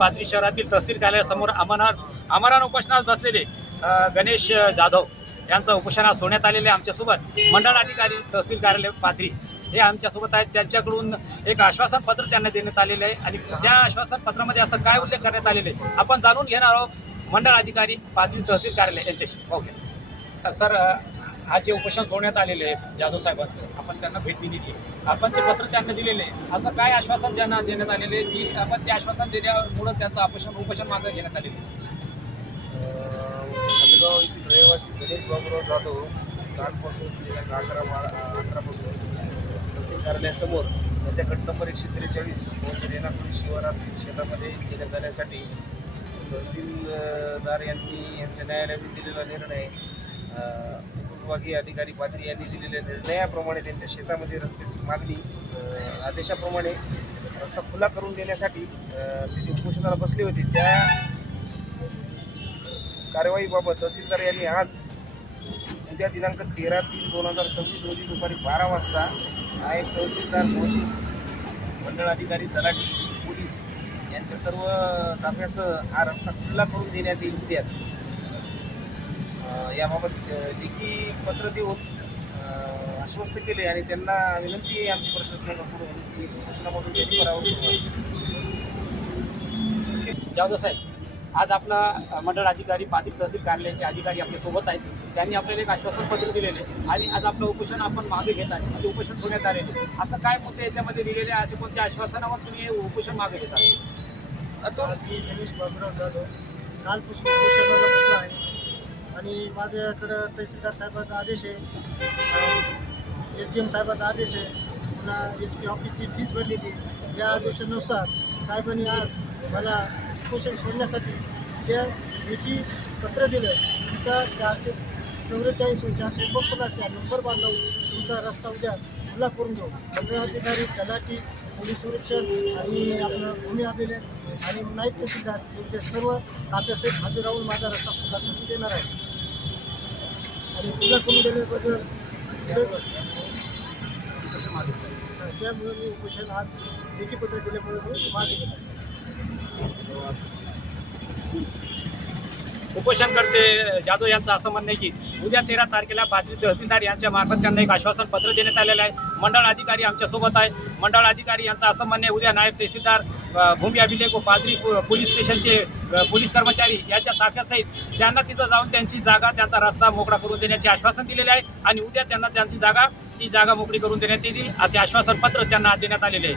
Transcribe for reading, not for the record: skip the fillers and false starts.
पाथरी शहरातील तहसील कार्यालयासमोर आमरण उपोषणास बसलेले गणेश जाधव यांचं उपोषणास सोडण्यात आलेले आमच्यासोबत मंडळ अधिकारी तहसील कार्यालय पाथरी हे आमच्यासोबत आहेत। त्यांच्याकडून एक आश्वासन पत्र त्यांना देण्यात आलेले आहे आणि त्या आश्वासन पत्रामध्ये असं काय उल्लेख करण्यात आलेले आपण जाणून घेणार आहोत मंडळ अधिकारी पाथरी तहसील कार्यालय यांच्याशी। ओके सर, आज जे उपोषण सोडण्यात आलेले आहे जाधव साहेबांचं, आपण त्यांना भेट दिलेली आहे, आपण ते पत्र त्यांना दिलेले आहे, असं काय आश्वासन त्यांना देण्यात आलेले आहे की आपण ते आश्वासन देण्यामुळे त्यांचं उपोषण मागे घेण्यात आलेले आहे? हदगाव येथील रहिवासी गणेश बाबूराव जाधव कालपासून दिनांक 11 तहसील कार्यालयासमोर त्यांच्या गट नंबर 143 रेणापुरी शिवारात शेतामध्ये गेल्या जाण्यासाठी तहसीलदार यांनी यांच्या न्यायालयाने दिलेला निर्णय उपविभागीय अधिकारी पाथरी यांनी दिलेल्या निर्णयाप्रमाणे त्यांच्या शेतामध्ये रस्त्याची मागणी आदेशाप्रमाणे रस्ता खुला करून देण्यासाठी ते जे उपोषणाला बसले होते त्या कारवाईबाबत तहसीलदार यांनी आज उद्या दिनांक 13/3/2026 रोजी दुपारी 12 वाजता नायब तहसीलदार महसूल मंडळ अधिकारी तलाठी पोलीस यांच्या सर्व ताफ्यासह हा रस्ता खुला करून देण्यात येईल उद्याच। याबाबत लेखी पत्र देऊन आश्वस्त केले आणि त्यांना विनंती आहे आमची प्रशासनाकडून की उपोषणापासून त्यांनी करावं। जाधव साहेब, आज आपला मंडळ अधिकारी पाथरी तहसील कार्यालयाचे अधिकारी आपल्यासोबत आहेत, त्यांनी आपल्याला एक आश्वासन पत्र दिलेले आणि आज आपलं उपोषण आपण मागे घेत आहे, म्हणजे उपोषण सोडण्यात आलेले, असं काय मुद्दे याच्यामध्ये दिलेले असे कोणत्या आश्वासनावर तुम्ही हे उपोषण मागे घेता? आता गणेश बाबूराव जाधव कालपासून उपोषणाला बसला आहे आणि माझ्याकडं तहसीलदार साहेबांचा आदेश आहे, SDM साहेबांचा आदेश आहे, पुन्हा SP ऑफिसची फीस भरलेली, या आदेशानुसार साहेबांनी आज मला उपोषण सोडण्यासाठी त्या लेखी पत्र दिलं। तुमचा 444-449 नंबर बांधून तुमचा रस्ता उद्या खुला करून देऊ। मंडळाधिकारी तलाठी पोलीस सुरक्षण आणि आपलं भूमी अभिलेख आणि नाईक तहसीलदार यांचे सर्व तात्यासहित हजर राहून माझा रस्ता खुला करून देणार आहे आणि खुला करून देण्याबद्दल त्यामुळे मी उपोषण आज लेखी पत्र दिल्यामुळे मी मागे घेत आहे। उपोषणकर्ते जाधव यांचं असं म्हणणं आहे की उद्या 13 तारखेला पाथरी तहसीलदार यांच्या मार्फत त्यांना एक आश्वासन पत्र देण्यात आलेलं आहे। मंडळ अधिकारी आमच्यासोबत आहे। मंडळ अधिकारी यांचं असं म्हणणं आहे उद्या नायब तहसीलदार भूमी अभिलेख व पाथरी पोलीस स्टेशनचे पोलीस कर्मचारी यांच्या ताफ्यासहित त्यांना तिथं जाऊन त्यांची जागा त्यांचा रस्ता मोकळा करून देण्याचे आश्वासन दिलेले आहे आणि उद्या त्यांना त्यांची जागा मोकळी करून देण्यात येईल असे आश्वासन पत्र त्यांना देण्यात आलेले आहे।